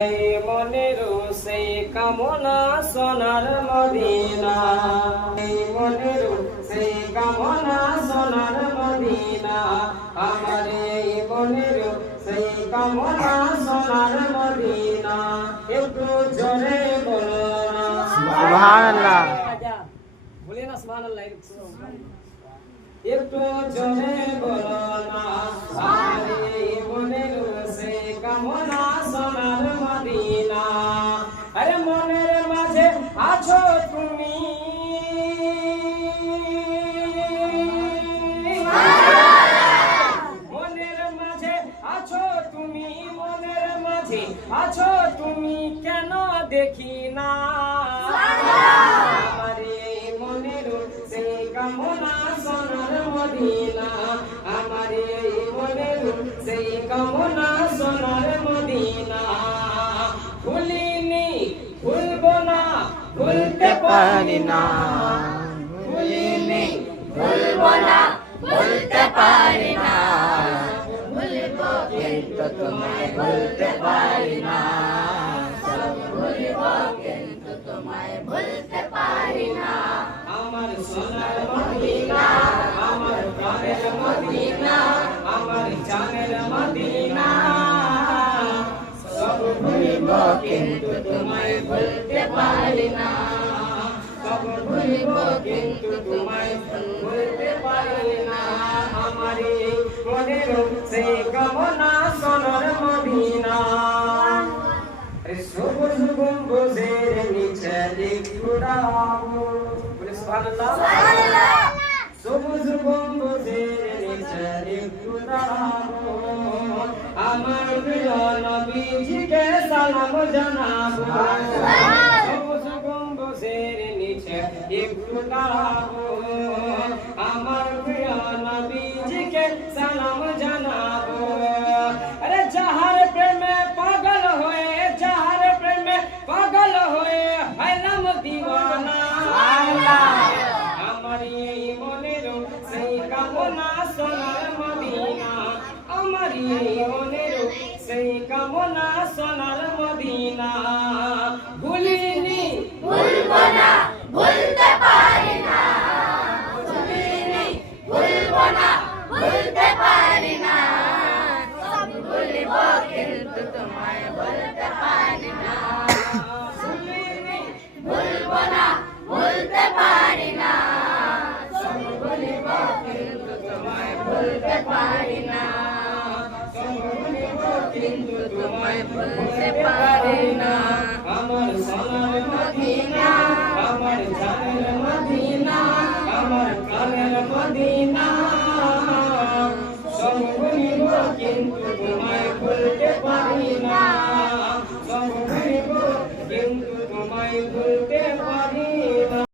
মনের সেই কামনা সোনার মদিনা, মনের সেই কামনা সোনার মদিনা, আমার এই মনের সেই কামনা সোনার মদিনা। একটু জোরে বলো না সুবহানাল্লাহ, বলে না সুবহানাল্লাহ। একটু জোরে বলো না আমার এই মনের সেই কামনা সোনার মদিনা। আরে মনের মাঝে আছো তুমি, মনের মাঝে আছো তুমি, মনের মাঝে আছো তুমি, কেন দেখি না আমার এই মনের সেই কামনা সোনার মদিনা, আমার এই মনের সেই কামনা সোনার মদিনা। ভুলিনি ভুলবো না ভুলতে পারি না, ভুলিনি ভুলবো না ভুলতে পারি না, ভুলবো কিন্তু তোমায় ভুলতে পারি না, ভুলবো কিন্তু তোমায় ভুলতে পারি না। আমার সোনার মদিনা, আমার প্রাণের মদিনা, আমার জানের মদিনা, সব ভুলব কিন্তু তোমায় ভুলতে পারি না, সব ভুলব কিন্তু তোমায় ভুলতে পারি না। আমার এই মনের সেই কামনা সোনার মদিনা। সবুজ গম্বুজের নিচে একটু দাঁড়াবো, বলে সুবহানাল্লাহ। সবুজ গম্বুজের নিচে একটু দাঁড়াবো, আমার প্রিয় নবীজিকে সালাম জানাবো। সবুজ গম্বুজের নিচে একটু দাঁড়াবো, আমার প্রিয় নবীজিকে সালাম জানাবো। আরে যাহার প্রেমে পাগল হয়ে, যাহার প্রেমে পাগল হয়ে হইলাম দিওয়ানা, আমার এই মনের সেই কামনা সোনার মদিনা, আমার এই মনের সেই কামনা সোনার মদিনা। ভুলিনি ভুলবো না ভুলতে পারি না, ভুলিনি ভুলবো না ভুলতে পারি না, সব ভুলবো কিন্তু তোমায় ভুলতে পারি না, ভুলিনি ভুলবো না ভুলতে পারি না, সব ভুলবো কিন্তু তোমায় ভুলতে পারি না, সব ভুলবো কিন্তু তোমায় ভুলতে পারি না। আমার সোনার মদিনা, আমার জানের মদিনা, আমার প্রাণের মদিনা।